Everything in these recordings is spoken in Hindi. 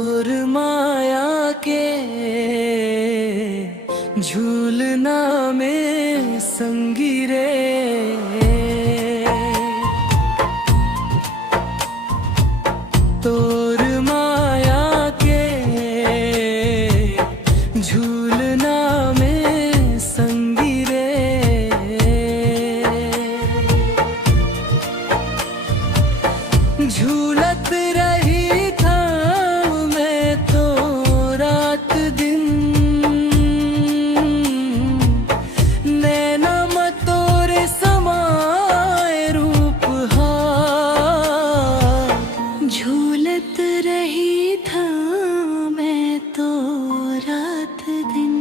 तोर माया के झूलना में संगी रे, तोर माया के झूलना में संगी रे। झूलत रही था मैं तो रात दिन, नैना मतोरे समाए रूप हार। झूलत रही था मैं तो रात दिन,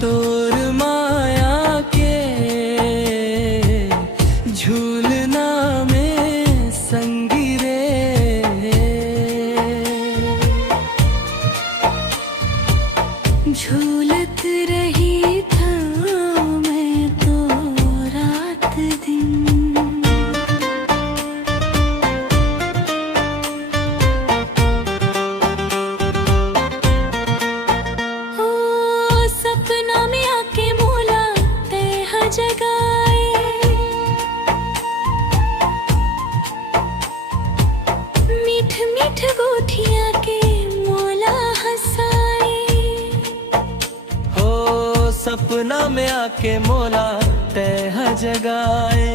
तोर माया के झूलना में संगी रे। झूलत रही था मैं तो रात दिन। ओ सपना में आके मोला तह जगाए, मीठ मीठ गोठिया के मोला हंसाए। हो सपना में आके मोला तह जगाए,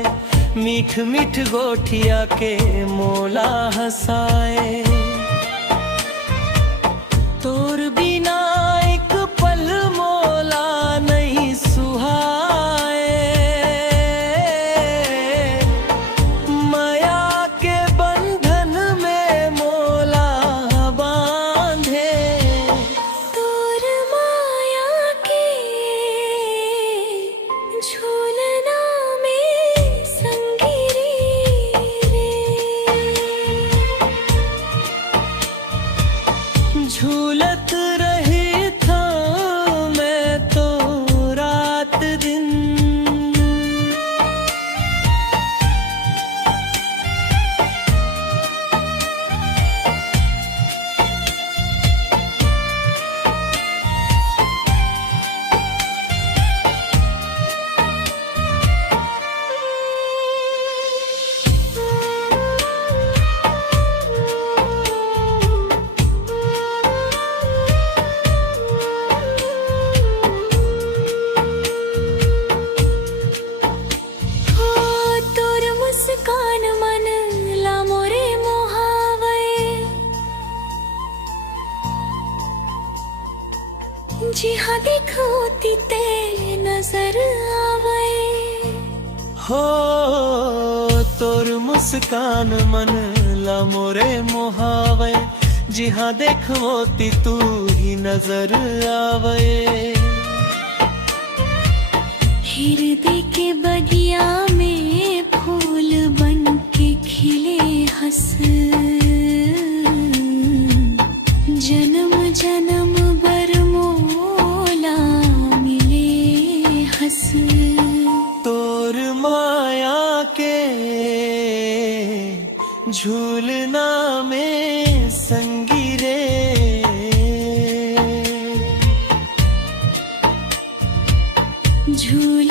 मीठ मीठ गोठिया के मोला हंसाए। तोर बिना एक पल मोला नहीं सुहाए, माया के बंधन में मोला बांधे। तोर माया के झूलना में संगी रे। झूलत रही था मैं तो रात दिन। मुस्कान मन ला मोरे मोहावे, जी हाँ देखोती ते नजर आवे। हो तोर मुस्कान मन ला मोरे मोहावे, जी हाँ देखोती तू ही नजर आवे। हृदय के बगिया में फूल बन के खिले हंस, जन्म जन्म भर मोला मिले हंस। तोर माया के झूलना में संगी रे। झूल